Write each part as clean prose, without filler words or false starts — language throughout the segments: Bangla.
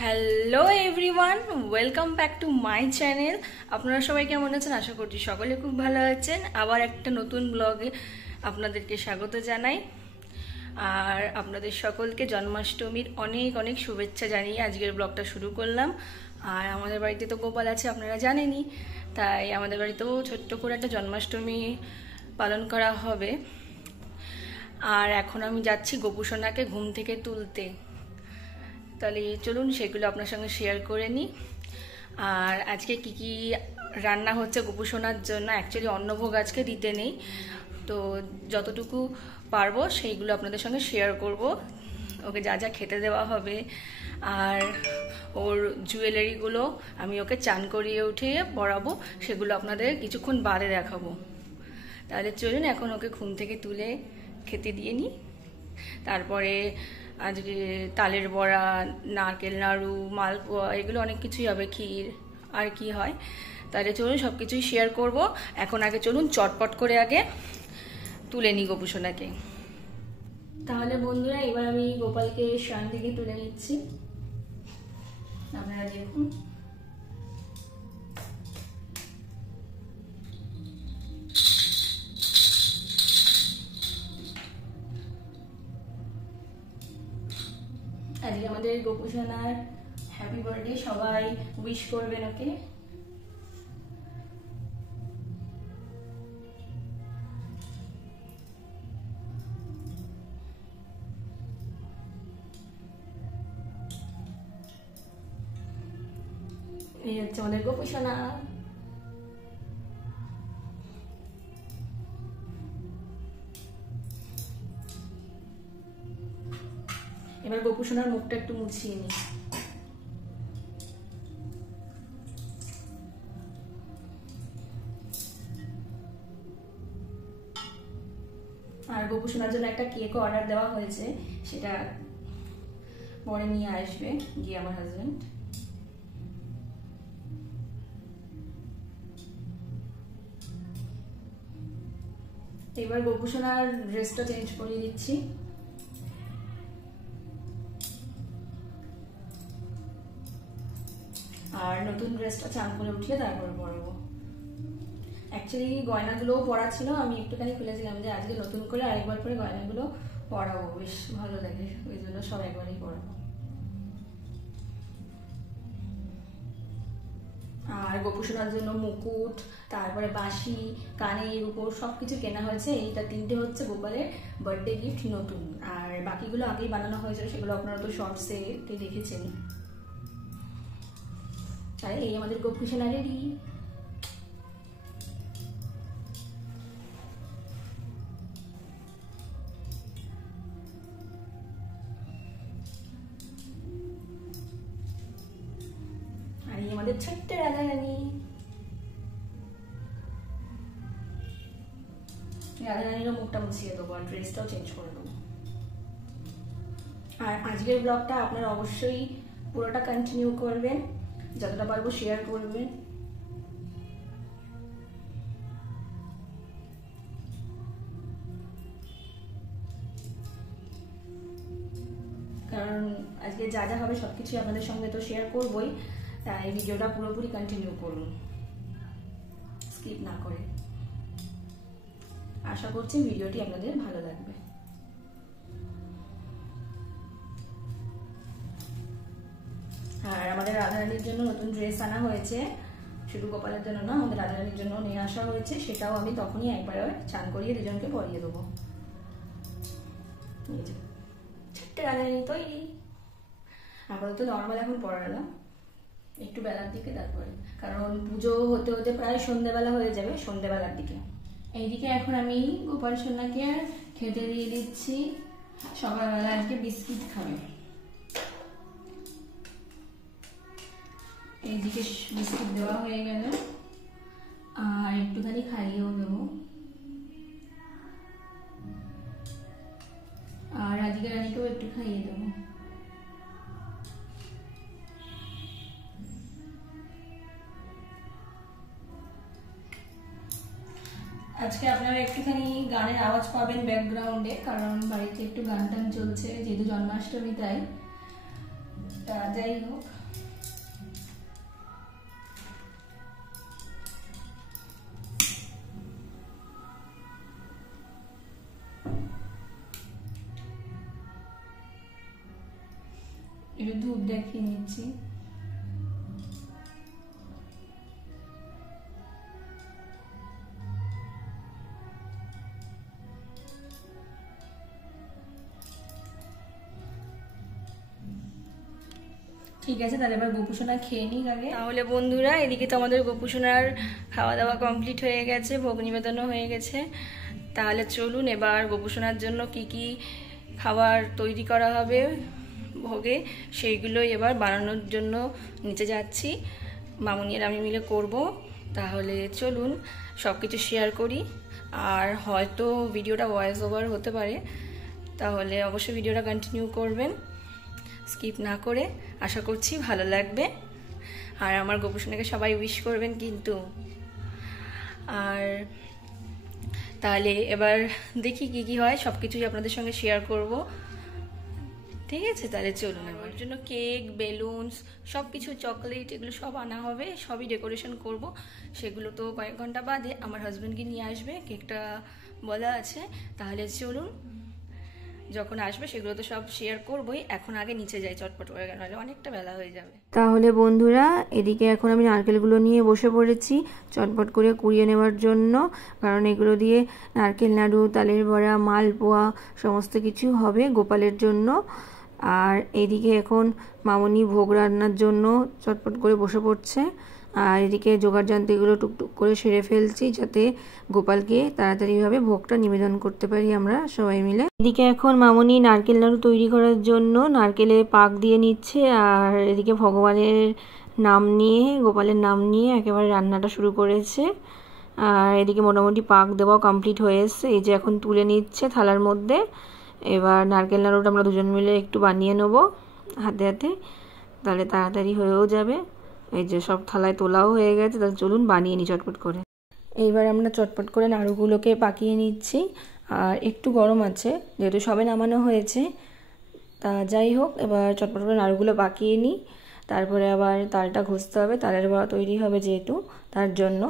Hello everyone, welcome back to my channel. আপনারা সবাই কেমন আছেন? আশা করছি সকলে খুব ভালো আছেন। আবার একটা নতুন ব্লগে আপনাদেরকে স্বাগত জানাই। আর আপনাদের সকলকে জন্মাষ্টমীর অনেক অনেক শুভেচ্ছা জানিয়ে আজকের ব্লগটা শুরু করলাম। আর আমাদের বাড়িতে তো গোপাল আছে, আপনারা জানেনই, তাই আমাদের বাড়িতেও ছোট্ট করে একটা জন্মাষ্টমী পালন করা হবে। আর এখন আমি যাচ্ছি গোপুসোনাকে ঘুম থেকে তুলতে। তাহলে চলুন সেগুলো আপনার সঙ্গে শেয়ার করে নিই। আর আজকে কি কি রান্না হচ্ছে গোপুসোনার জন্য, অ্যাকচুয়ালি অন্নভোগ আজকে দিতে নেই, তো যতটুকু পারবো সেইগুলো আপনাদের সঙ্গে শেয়ার করব। ওকে যা যা খেতে দেওয়া হবে আর ওর জুয়েলারিগুলো আমি ওকে চান করিয়ে উঠে পরাবো, সেগুলো আপনাদের কিছুক্ষণ বাদে দেখাবো। তাহলে চলুন এখন ওকে ঘুম থেকে তুলে খেতে দিয়ে নিই। তারপরে আজকে তালের বড়া, নারকেল নাড়ু, মালপোয়া, এগুলো অনেক কিছুই হবে, ক্ষীর আর কি হয়। তাহলে চলুন সব কিছুই শেয়ার করব। এখন আগে চলুন চটপট করে আগে তুলে নিই গোপুসোনাকে। তাহলে বন্ধুরা, এবার আমি গোপালকে শান থেকে তুলে নিচ্ছি। আপনারা দেখুন, আজকে আমাদের গোপুসোনার হ্যাপি বার্থডে, সবাই উইশ করবেন ওকে। এই হচ্ছে আমাদের গোপুসোনা। এবার গোপুসোনার মুখটা একটু মুছিয়ে নিই। আর গোপুসোনার জন্য একটা কেক অর্ডার দেওয়া হয়েছে, সেটা পরে নিয়ে আসবে গিয়ে আমার হাজবেন্ড। এবার গোপুসোনার ড্রেসটা চেঞ্জ করে দিচ্ছি। আর নতুন ড্রেসটা চান করে উঠিয়ে তারপর পরবো। অ্যাকচুয়ালি গয়নাগুলোও পরা ছিল, আমি একটুখানি খুলেছিলাম যে আজকে নতুন করে আরেকবার করে গয়নাগুলো পরাবো, বেশ ভালো লাগে, ওই জন্য সব একবারই পরাবো। আর গোপুসোনার জন্য মুকুট, তারপরে বাঁশি, কানের উপর সবকিছু কেনা হয়েছে। এইটা তিনটে হচ্ছে গোপালের বার্থডে গিফট নতুন, আর বাকিগুলো আগেই বানানো হয়েছে, সেগুলো আপনারা তো শর্টসে দেখেছেন। আর এই আমাদের গোপুসোনা রেডি। আর এই আমাদের ছোট্ট রাধা রানী। রাধা রানীরও মুখটা মুছিয়ে দেবো আর ড্রেসটাও চেঞ্জ করে দেবো। আর আজকের ব্লগটা আপনারা অবশ্যই পুরোটা কন্টিনিউ করবেন, যতটা পারবো শেয়ার করবেন। কারণ আজকে যা যা হবে সবকিছু আপনাদের সঙ্গে তো শেয়ার করবই, তাই ভিডিওটা পুরোপুরি কন্টিনিউ করুন, স্কিপ না করে। আশা করছি ভিডিওটি আপনাদের ভালো লাগবে। আর আমাদের রাধারানীর জন্য নতুন ড্রেস আনা হয়েছে, শুধু গোপালের জন্য না, আমাদের রাধারানীর জন্য নিয়ে আসা হয়েছে। সেটাও আমি তখনই একবার চান করিয়ে দুজনকে পরিয়ে দেবো। ছোট্ট রাধারানী তৈরি। আপাতত নর্মাল এখন পরালাম, একটু বেলার দিকে তারপরে, কারণ পুজো হতে হতে প্রায় সন্ধ্যেবেলা হয়ে যাবে, সন্ধ্যেবেলার দিকে। এইদিকে এখন আমি গোপাল সোনাকে খেতে দিয়ে দিচ্ছি। সকালবেলা আজকে বিস্কিট খাবে, এইদিকে বিস্কিট দেওয়া হয়ে গেল, আর একটুখানি খাইয়েও দেবো। আর আজকে রানীকেও একটু খাইয়ে দেবো। আজকে আপনারা একটুখানি গানের আওয়াজ পাবেন ব্যাকগ্রাউন্ডে, কারণ বাড়িতে একটু গান টান চলছে, যেহেতু জন্মাষ্টমী তাই। তা যাই হোক, একটু ধূপ দেখিয়ে নিচ্ছি। ঠিক আছে, তাহলে এবার গোপুসোনা খেয়ে নিই আগে। তাহলে বন্ধুরা, এদিকে তো আমাদের গোপুসোনার খাওয়া দাওয়া কমপ্লিট হয়ে গেছে, ভোগ নিবেদনও হয়ে গেছে। তাহলে চলুন এবার গোপুসোনার জন্য কি কি খাবার তৈরি করা হবে ভোগে, সেইগুলোই এবার বানানোর জন্য নিচে যাচ্ছি। মামুনি আর আমি মিলে করব। তাহলে চলুন সব কিছু শেয়ার করি। আর হয়তো ভিডিওটা ভয়েস ওভার হতে পারে, তাহলে অবশ্যই ভিডিওটা কন্টিনিউ করবেন স্কিপ না করে। আশা করছি ভালো লাগবে। আর আমার গোপুসোনাকে সবাই উইশ করবেন কিন্তু। আর তাহলে এবার দেখি কি কি হয়, সব কিছুই আপনাদের সঙ্গে শেয়ার করব। ঠিক আছে, তাহলে চলুন। আমার জন্য কেক, বেলুনস, সব কিছু, চকলেট, এগুলো সব আনা হবে, সবই ডেকোরেশন করব। সেগুলো তো কয়েক ঘন্টা বাদে আমার হাজব্যান্ডকে নিয়ে আসবে, কেকটা বলা আছে। তাহলে চলুন, যখন আসবে সেগুলো তো সব শেয়ার করবই। এখন আগে নিচে যাই চটপট করে, নাহলে অনেকটা বেলা হয়ে যাবে। তাহলে বন্ধুরা, এদিকে এখন আমি নারকেলগুলো নিয়ে বসে পড়েছি চটপট করে কুড়িয়ে নেওয়ার জন্য, কারণ এগুলো দিয়ে নারকেল নাড়ু, তালের বড়া, মালপোয়া সমস্ত কিছু হবে গোপালের জন্য। আর এদিকে এখন মামনি ভোগ রান্নার জন্য চটপট করে বসে পড়ছে। আর এদিকে জোগাড় যন্ত্রগুলো টুকটুক করে সেরে ফেলছি, যাতে গোপালকে তাড়াতাড়িভাবে ভোগটা নিবেদন করতে পারি আমরা সবাই মিলে। এদিকে এখন মামনি নারকেল নাড়ু তৈরি করার জন্য নারকেলে পাক দিয়ে নিচ্ছে। আর এদিকে ভগবানের নাম নিয়ে, গোপালের নাম নিয়ে একেবারে রান্নাটা শুরু করেছে। আর এদিকে মোটামুটি পাক দেওয়া কমপ্লিট হয়ে এসছে। এই যে এখন তুলে নিচ্ছে থালার মধ্যে। এবার নারকেল নাড়ুটা আমরা দুজন মিলে একটু বানিয়ে নেবো হাতে হাতে, তাহলে তাড়াতাড়ি হয়েও যাবে। এই যে সব থালায় তোলাও হয়ে গেছে, তাহলে চলুন বানিয়ে নিই চটপট করে। এইবার আমরা চটপট করে নাড়ুগুলোকে পাকিয়ে নিচ্ছি। আর একটু গরম আছে, যেহেতু সবে নামানো হয়েছে। তা যাই হোক, এবার চটপট করে নাড়ুগুলো পাকিয়ে নিই। তারপরে আবার তালটা ঘষতে হবে, তালের বড়া তৈরি হবে যেহেতু, তার জন্য।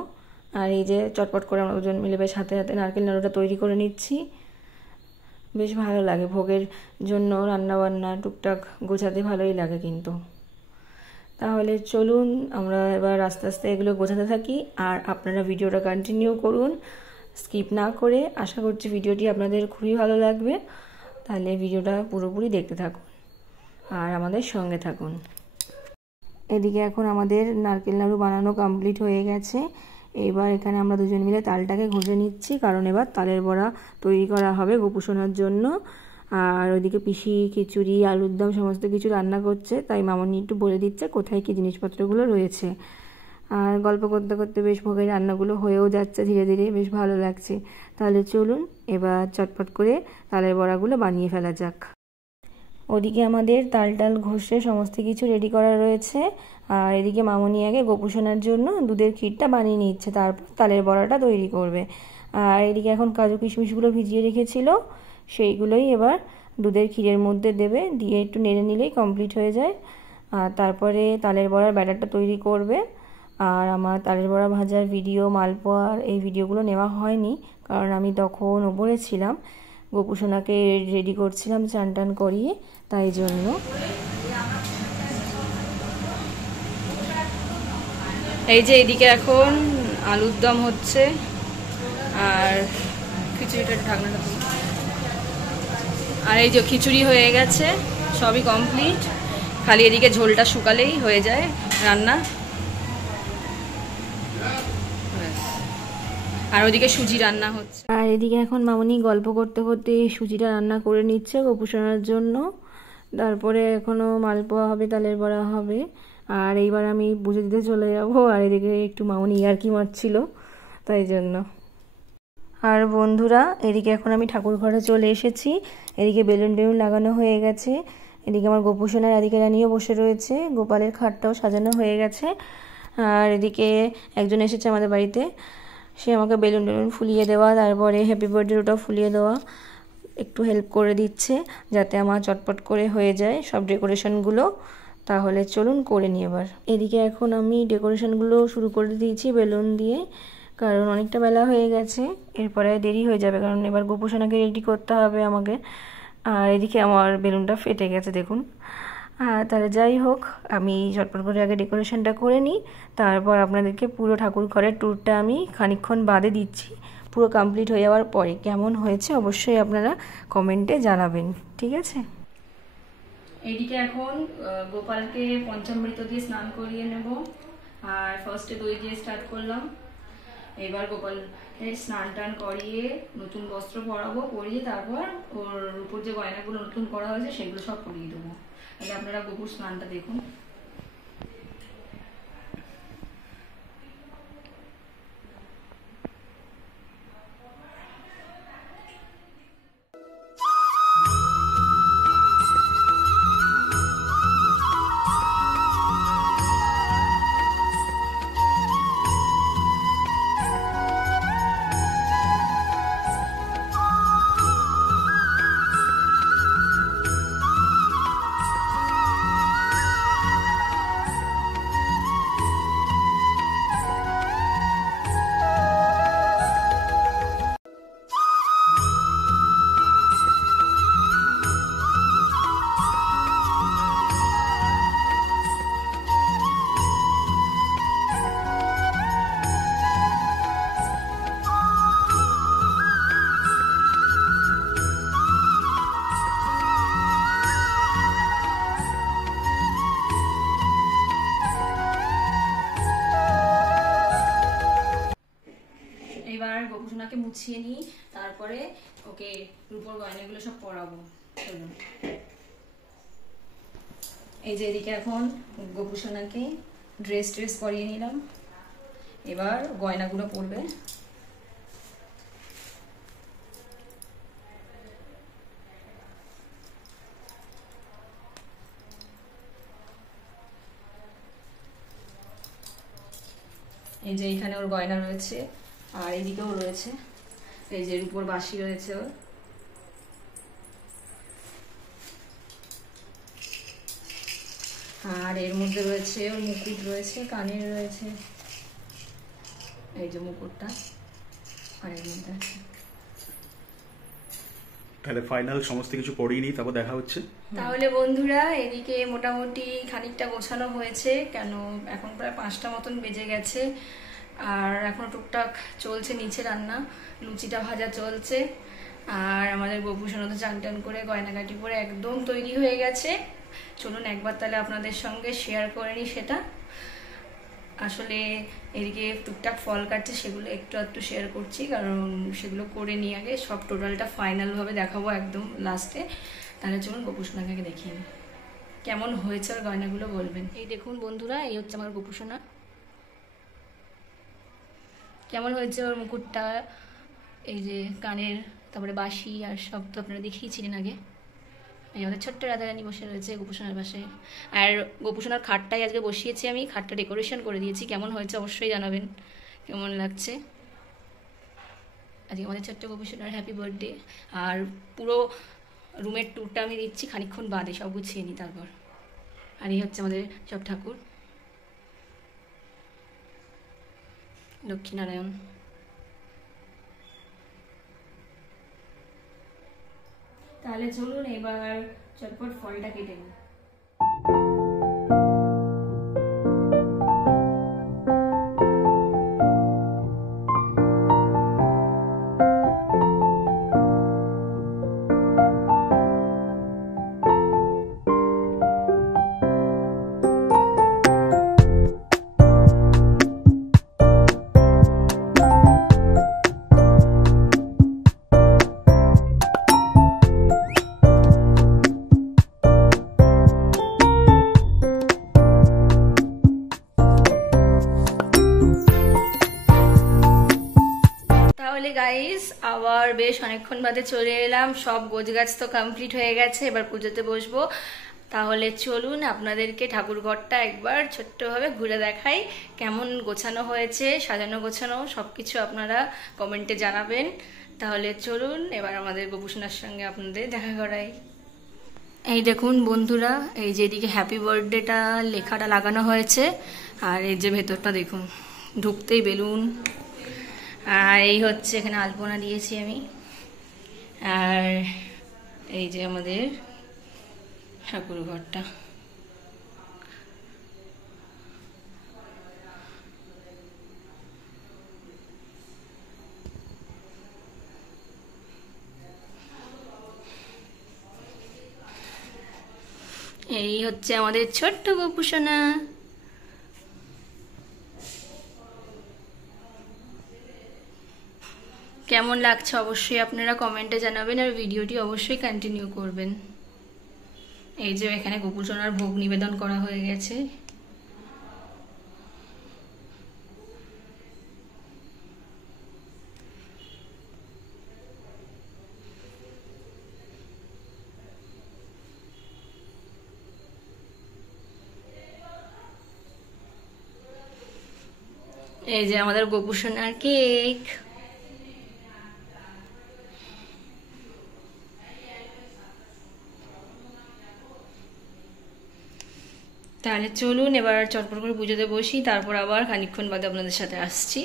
আর এই যে চটপট করে আমরা দুজন মিলে বেশ হাতে হাতে নারকেল নাড়ুটা তৈরি করে নিচ্ছি। বেশ ভালো লাগে ভোগের জন্য রান্নাবান্না টুকটাক গোছাতে, ভালোই লাগে কিন্তু। তাহলে চলুন আমরা এবার আস্তে আস্তে এগুলো গোছাতে থাকি। আর আপনারা ভিডিওটা কন্টিনিউ করুন স্কিপ না করে। আশা করছি ভিডিওটি আপনাদের খুবই ভালো লাগবে। তাহলে ভিডিওটা পুরোপুরি দেখতে থাকুন আর আমাদের সঙ্গে থাকুন। এদিকে এখন আমাদের নারকেল নাড়ু বানানো কমপ্লিট হয়ে গেছে। এবার এখানে আমরা দুজন মিলে তালটাকে ঘষে নিচ্ছি, কারণ এবার তালের বড়া তৈরি করা হবে গোপুসোনার জন্য। আর ওইদিকে পিসি খিচুড়ি, আলুর দম সমস্ত কিছু রান্না করছে, তাই মামনি একটু বলে দিচ্ছে কোথায় কি জিনিসপত্রগুলো রয়েছে। আর গল্প করতে করতে বেশ ভোগের রান্নাগুলো হয়েও যাচ্ছে ধীরে ধীরে, বেশ ভালো লাগছে। তাহলে চলুন এবার চটপট করে তালের বড়াগুলো বানিয়ে ফেলা যাক। ওদিকে আমাদের তাল ঘষে সমস্ত কিছু রেডি করা রয়েছে। আর এদিকে মামনি আগে গোপুসোনার জন্য দুধের ক্ষীরটা বানিয়ে নিচ্ছে, তারপর তালের বড়াটা তৈরি করবে। আর এদিকে এখন কাজু কিশমিশগুলো ভিজিয়ে রেখেছিল, সেইগুলোই এবার দুধের ক্ষীরের মধ্যে দেবে, দিয়ে একটু নেড়ে নিলেই কমপ্লিট হয়ে যায়। আর তারপরে তালের বড়ার ব্যাটারটা তৈরি করবে। আর আমার তালের বড়া ভাজার ভিডিও, মালপোয়ার এই ভিডিওগুলো নেওয়া হয়নি, কারণ আমি তখন ওপরে ছিলাম, গোপুসোনাকে রেডি করছিলাম চান টান করিয়ে, তাই জন্য। এই যে এদিকে এখন আলুর দম হচ্ছে, আর খিচুড়িটা ঢাকনাটা, আর এই যে খিচুড়ি হয়ে গেছে, সবই কমপ্লিট। খালি এদিকে ঝোলটা শুকালেই হয়ে যায় রান্না। আর ওদিকে সুজি রান্না হচ্ছে। আর এদিকে এখন মামনি গল্প করতে করতে সুজিটা রান্না করে নিচ্ছে গোপুসোনার জন্য। তারপরে এখনো মালপোয়া হবে, তালের বড়া হবে। আর এইবার আমি পুজো দিতে চলে যাবো। আর এদিকে একটু মামনি ইয়ার্কি মারছিল, তাই জন্য। আর বন্ধুরা, এদিকে এখন আমি ঠাকুর ঘরে চলে এসেছি। এদিকে বেলুন টেলুন লাগানো হয়ে গেছে। এদিকে আমার গোপুসোনার রাধিকা রানীও বসে রয়েছে, গোপালের খাটটাও সাজানো হয়ে গেছে। আর এদিকে একজন এসেছে আমাদের বাড়িতে, সে আমাকে বেলুন টেলুন ফুলিয়ে দেওয়া, তারপরে হ্যাপি বার্থডে ওটাও ফুলিয়ে দেওয়া, একটু হেল্প করে দিচ্ছে যাতে আমার চটপট করে হয়ে যায় সব ডেকোরেশনগুলো। তাহলে চলুন করে নিই এবার। এদিকে এখন আমি ডেকোরেশনগুলো শুরু করে দিয়েছি বেলুন দিয়ে, কারণ অনেকটা বেলা হয়ে গেছে, এরপরে দেরি হয়ে যাবে, কারণ এবার গোপুসোনাকে রেডি করতে হবে আমাকে। আর এদিকে আমার বেলুনটা ফেটে গেছে দেখুন। তাহলে যাই হোক, আমি ঝটপট করে আগে ডেকোরেশনটা করে নিই, তারপর আপনাদেরকে পুরো ঠাকুর ঘরের ট্যুরটা আমি খানিকক্ষণ বাদে দিচ্ছি। পুরো কমপ্লিট হয়ে যাওয়ার পরে কেমন হয়েছে অবশ্যই আপনারা কমেন্টে জানাবেন, ঠিক আছে? এদিকে এখন গোপালকে পঞ্চামৃত দিয়ে স্নান করিয়ে নেব, আর ফার্স্টে দই দিয়ে স্টার্ট করলাম। এবার গোপালের স্নান টান করিয়ে নতুন বস্ত্র পরাবো, পরিয়ে তারপর ওর উপর যে গয়নাগুলো নতুন করা হয়েছে সেগুলো সব পরিয়ে দেবো। আগে আপনারা গোপুর স্নানটা দেখুন। এবার গোপুসোনাকে মুছিয়ে নিই, তারপরে ওকে রূপোর গয়নাগুলো সব পরাবো। চলুন। এই যে এদিকে এখন গোপুসোনাকে ড্রেস পরিয়ে নিলাম, এবার গয়নাগুলো পরবে। এই যে এখানে ওর গয়না রয়েছে, আর এদিকেও রয়েছে, এই যে রূপোর বাঁশি রয়েছে ওর। আর এর মধ্যে রয়েছে ওর মুকুট রয়েছে, কানের রয়েছে, এই যে মুকুটটা, আর এর মধ্যে আছে। তাহলে ফাইনাল সমস্ত কিছু পড়িয়ে নিই, তারপর দেখা হচ্ছে। তাহলে বন্ধুরা, এদিকে মোটামুটি খানিকটা গোছানো হয়েছে, কেন এখন প্রায় 5টা মতন বেজে গেছে। আর এখন টুকটাক চলছে নিচে রান্না, লুচিটা ভাজা চলছে। আর আমাদের গোপুসোনা তো চান টান করে গয়নাগাটি পরে একদম তৈরি হয়ে গেছে। চলুন একবার তাহলে আপনাদের সঙ্গে শেয়ার করে নিই সেটা। আসলে এদিকে টুকটাক ফল কাটছে, সেগুলো একটু শেয়ার করছি, কারণ সেগুলো করে নিয়ে আগে সব টোটালটা ফাইনালভাবে দেখাবো একদম লাস্টে। তাহলে চলুন গোপুসোনাকে দেখিয়ে নিই কেমন হয়েছে আর গয়নাগুলো বলবেন। এই দেখুন বন্ধুরা, এই হচ্ছে আমার গোপুসোনা, কেমন হয়েছে ওর মুকুটটা, এই যে কানের, তারপরে বাঁশি আর সব তো আপনারা দেখিয়েছিলেন আগে। এই আমাদের ছোট্ট রাধারানী বসে রয়েছে গোপুসোনার পাশে। আর গোপুসোনার খাটটাই আজকে বসিয়েছি আমি, খাটটা ডেকোরেশন করে দিয়েছি। কেমন হয়েছে অবশ্যই জানাবেন কেমন লাগছে। আজকে আমাদের ছোট্ট গোপুসোনার হ্যাপি বার্থডে। আর পুরো রুমের ট্যুরটা আমি দিচ্ছি খানিকক্ষণ বাদে, সব গুছিয়ে নিই তারপর। আর এই হচ্ছে আমাদের সব ঠাকুর, লক্ষ্মীনারায়ণ। তাহলে চলুন এবার চটপট ফলটা কেটে নিই। গাইস, আবার বেশ অনেকক্ষণ বাদে চলে এলাম। সব গোছগাছ তো কমপ্লিট হয়ে গেছে, এবার পুজোতে বসবো। তাহলে চলুন আপনাদেরকে ঠাকুর ঘরটা একবার ছোট্টভাবে ঘুরে দেখাই, কেমন গোছানো হয়েছে, সাজানো গোছানো সবকিছু আপনারা কমেন্টে জানাবেন। তাহলে চলুন এবার আমাদের গোপুসোনার সঙ্গে আপনাদের দেখা করাই। এই দেখুন বন্ধুরা, এই যে এদিকে হ্যাপি বার্থডেটা লেখাটা লাগানো হয়েছে, আর এই যে ভেতরটা দেখুন, ঢুকতেই বেলুন। আর এই হচ্ছে এখানে আলপনা দিয়েছি আমি। আর এই যে আমাদের ঠাকুর ঘরটা। এই হচ্ছে আমাদের ছোট্ট গোপুসোনা। কেমন লাগছে অবশ্যই আপনারা কমেন্টে জানাবেন, আর ভিডিওটি অবশ্যই কন্টিনিউ করবেন। এই যে এখানে গোপুসোনার ভোগ নিবেদন করা হয়ে গেছে। এই যে আমাদের গোপুসোনার কেক। তাহলে চলুন এবার চটপট করে পুজোতে বসি, তারপর আবার খানিকক্ষণ বাদে আপনাদের সাথে আসছি।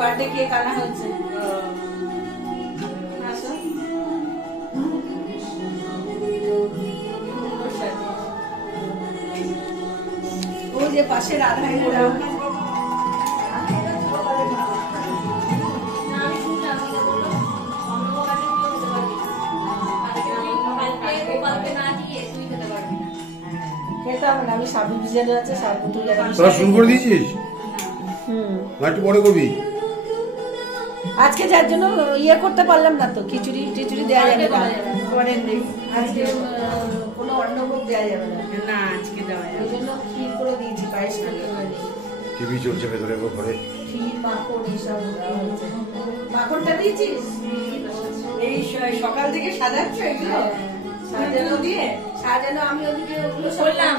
বার্থডে কেক আনা হচ্ছে। ওই যে পাশে রাধাই ওরা খেতে হবে না, আমি সাবু ভিজানো আছে, সাবু তুলে শুরু করে দিয়েছিস? একটু পরে করবি। আজকে যার জন্য ইয়ে করতে পারলাম না তো, খিচুড়ি টিচুড়ি দেওয়া যাবে না, আজকে কোনো অন্নভোগ দেওয়া যাবে না, আজকে দেওয়া যাবে, ওই জন্য ক্ষীর করে দিয়েছি, পায়েস করে টিভি চলছে ভেতরে ঘরে, ক্ষীর মাখন এইসব দেওয়া হয়েছে। মাখনটা দিয়েছিস? এই সকাল থেকে সাজাচ্ছ এগুলো, সাজানো দিয়ে সাজানো, আমি ওদিকে ওগুলো বললাম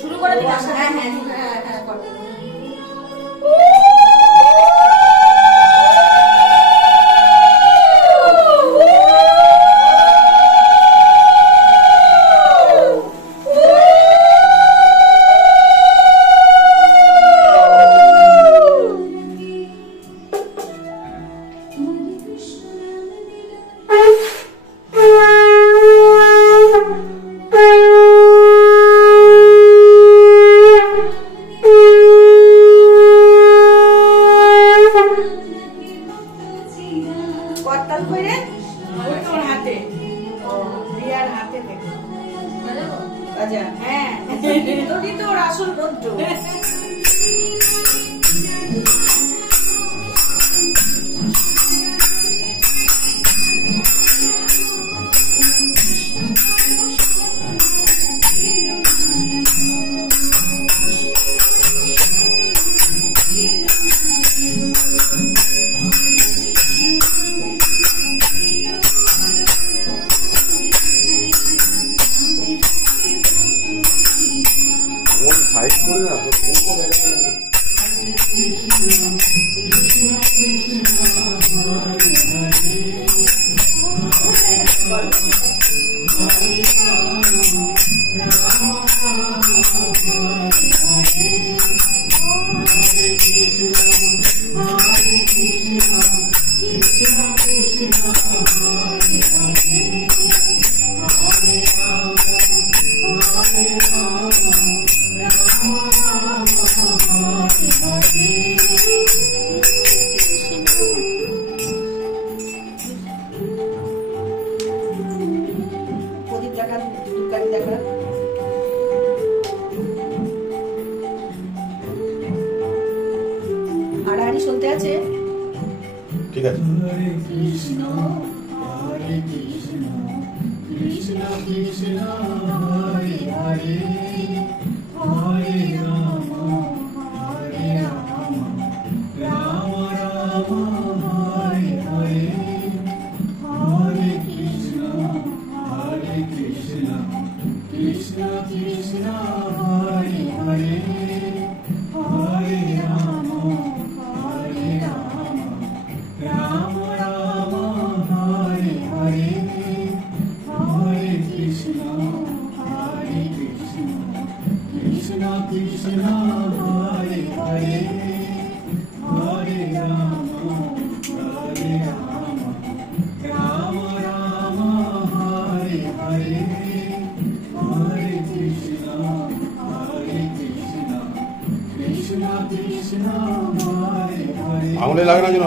শুরু করে দিলাম। হ্যাঁ হ্যাঁ হ্যাঁ হ্যাঁ করো। হ্যাঁ তোর আসল বন্ধু। সাইড করে না তো শুনতে আছে, ঠিক আছে। কৃষ্ণ হরে কৃষ্ণ কৃষ্ণ কৃষ্ণ হরে হরে আঙুলে লাগে না যেন।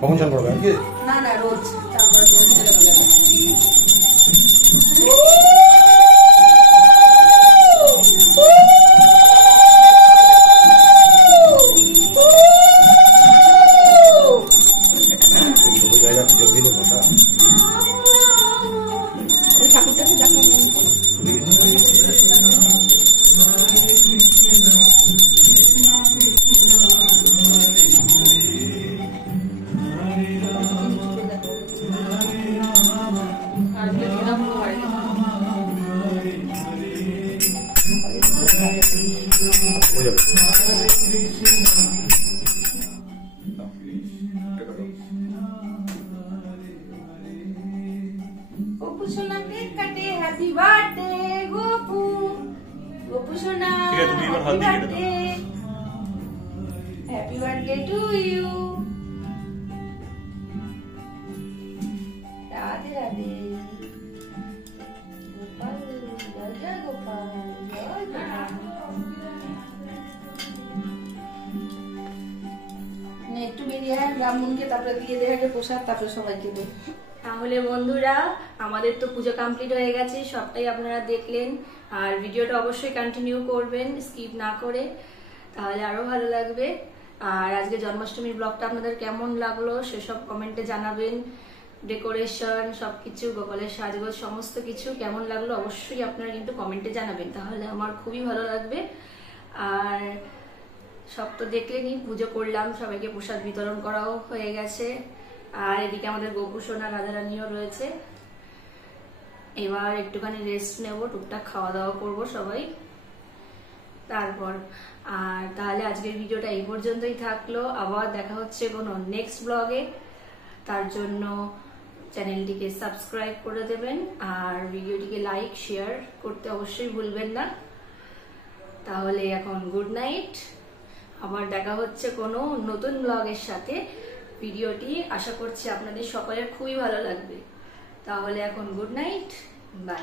কখন চান করবে আজকে? না না রোজ চান করার জন্য ছেলে বলে দেয়। ছোট জায়গা সুযোগ দিলে বসা। ওই ঠাকুরটাকে দেখো। হ্যাপি বার্থডে গোপু, গোপু সোনা ঠিক আছে, তুমি এবার হাত দিয়ে কেটে দাও। Happy birthday to you. Radhe Radhe. Gopal জয় গোপাল জয় গোপাল। একটু বেরিয়ে ব্রাহ্মণকে তারপরে দিয়ে দেওয়াকে প্রসাদ, তারপরে সবাইকে দেয়। তাহলে বন্ধুরা, আমাদের তো পুজো কমপ্লিট হয়ে গেছে, সবটাই আপনারা দেখলেন। আর ভিডিওটা অবশ্যই কন্টিনিউ করবেন, স্কিপ না করে, তাহলে আরো ভালো লাগবে। আর আজকে জন্মাষ্টমীর ব্লগটা আপনাদের কেমন লাগলো সেসব কমেন্টে জানাবেন। ডেকোরেশন সবকিছু, গোপালের সাজগোজ সমস্ত কিছু কেমন লাগলো অবশ্যই আপনারা কিন্তু কমেন্টে জানাবেন, তাহলে আমার খুবই ভালো লাগবে। আর সব তো দেখলেনই, পুজো করলাম, সবাইকে প্রসাদ বিতরণ করাও হয়ে গেছে। আর এদিকে আমাদের গোপু সোনা রাধারানীও রয়েছে। এবার একটুখানি রেস্ট নেব, টুকটাক খাওয়া দাওয়া করবো সবাই তারপর। আর তাহলে আজকের ভিডিওটা এই পর্যন্তই থাকলো, আবার দেখা হচ্ছে কোনো নেক্সট ব্লগে। তার জন্য চ্যানেলটিকে সাবস্ক্রাইব করে দেবেন আর ভিডিওটিকে লাইক শেয়ার করতে অবশ্যই ভুলবেন না। তাহলে এখন গুড নাইট, আবার দেখা হচ্ছে কোনো নতুন ব্লগের সাথে। ভিডিওটি আশা করছি আপনাদের সকলের খুবই ভালো লাগবে। তাহলে এখন গুড নাইট, বাই।